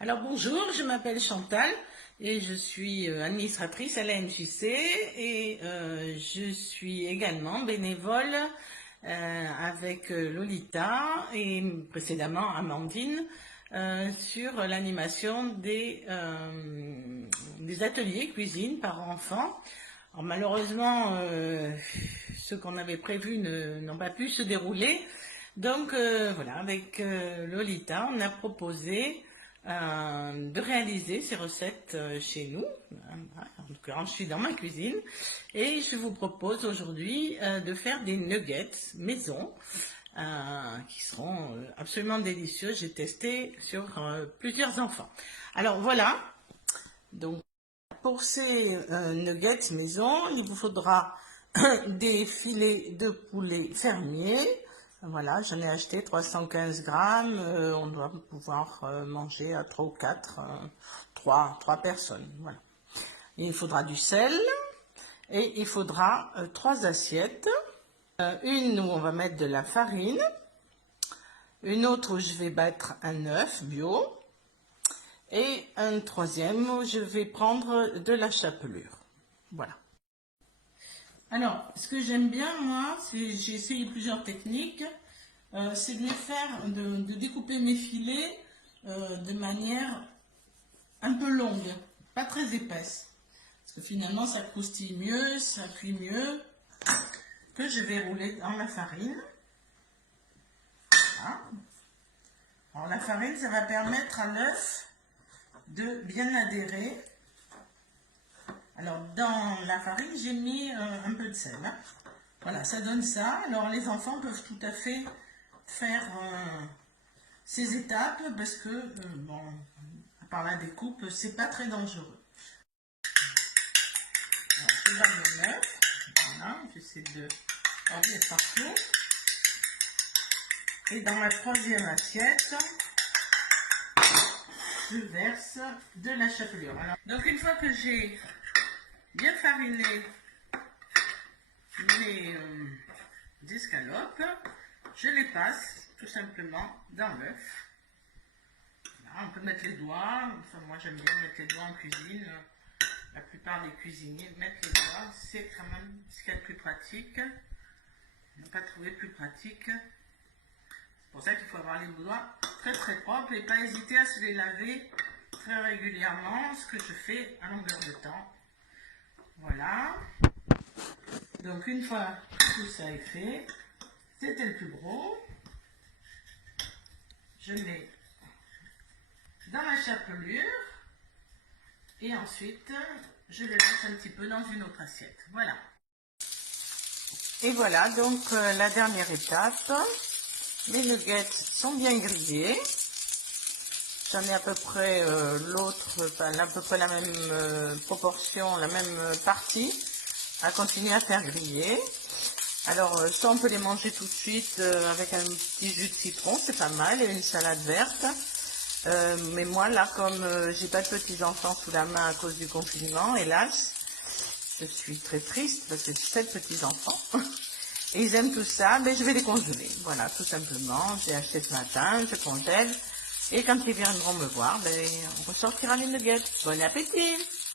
Alors bonjour, je m'appelle Chantal et je suis administratrice à la NJC et je suis également bénévole avec Lolita et précédemment Amandine sur l'animation des ateliers cuisine par enfant. Alors, malheureusement, ceux qu'on avait prévus n'ont pas pu se dérouler. Donc voilà, avec Lolita, on a proposé de réaliser ces recettes chez nous. En l'occurrence, je suis dans ma cuisine et je vous propose aujourd'hui de faire des nuggets maison qui seront absolument délicieux. J'ai testé sur plusieurs enfants. Alors voilà, donc pour ces nuggets maison, il vous faudra des filets de poulet fermiers. Voilà, j'en ai acheté 315 grammes. On doit pouvoir manger à 3 ou 4, 3 personnes. Voilà. Il faudra du sel et il faudra 3 assiettes. Une où on va mettre de la farine. Une autre où je vais battre un œuf bio. Et un troisième où je vais prendre de la chapelure. Voilà. Alors, ce que j'aime bien, moi, j'ai essayé plusieurs techniques, c'est de les faire, de découper mes filets de manière un peu longue, pas très épaisse. Parce que finalement, ça croustille mieux, ça cuit mieux, que je vais rouler dans la farine. Voilà. Alors, la farine, ça va permettre à l'œuf de bien adhérer. Alors, dans la farine, j'ai mis un peu de sel. Hein. Voilà, ça donne ça. Alors, les enfants peuvent tout à fait faire ces étapes parce que, bon, à part la découpe, c'est pas très dangereux. Alors, je garde mon œuf. Voilà, j'essaie de remplir partout. Et dans la troisième assiette, je verse de la chapelure. Alors, donc, une fois que j'ai bien fariné mes escalopes, je les passe tout simplement dans l'œuf. On peut mettre les doigts, enfin moi j'aime bien mettre les doigts en cuisine. La plupart des cuisiniers mettent les doigts, c'est quand même ce qu'il y a de plus pratique. On n'a pas trouvé plus pratique. C'est pour ça qu'il faut avoir les doigts très très propres et pas hésiter à se les laver très régulièrement, ce que je fais à longueur de temps. Voilà. Donc une fois que tout ça est fait, c'était le plus gros. Je mets dans la chapelure et ensuite je les laisse un petit peu dans une autre assiette. Voilà. Et voilà donc la dernière étape. Les nuggets sont bien grillés. J'en ai à peu près à peu près la même proportion, la même partie à continuer à faire griller. Alors ça on peut les manger tout de suite avec un petit jus de citron, c'est pas mal, et une salade verte. Mais moi là, comme j'ai pas de petits enfants sous la main à cause du confinement, hélas, je suis très triste parce que j'ai 7 petits enfants et ils aiment tout ça, mais je vais les congeler. Voilà, tout simplement. J'ai acheté ce matin, je congèle et quand ils viendront me voir, on ressortira les nuggets. Bon appétit!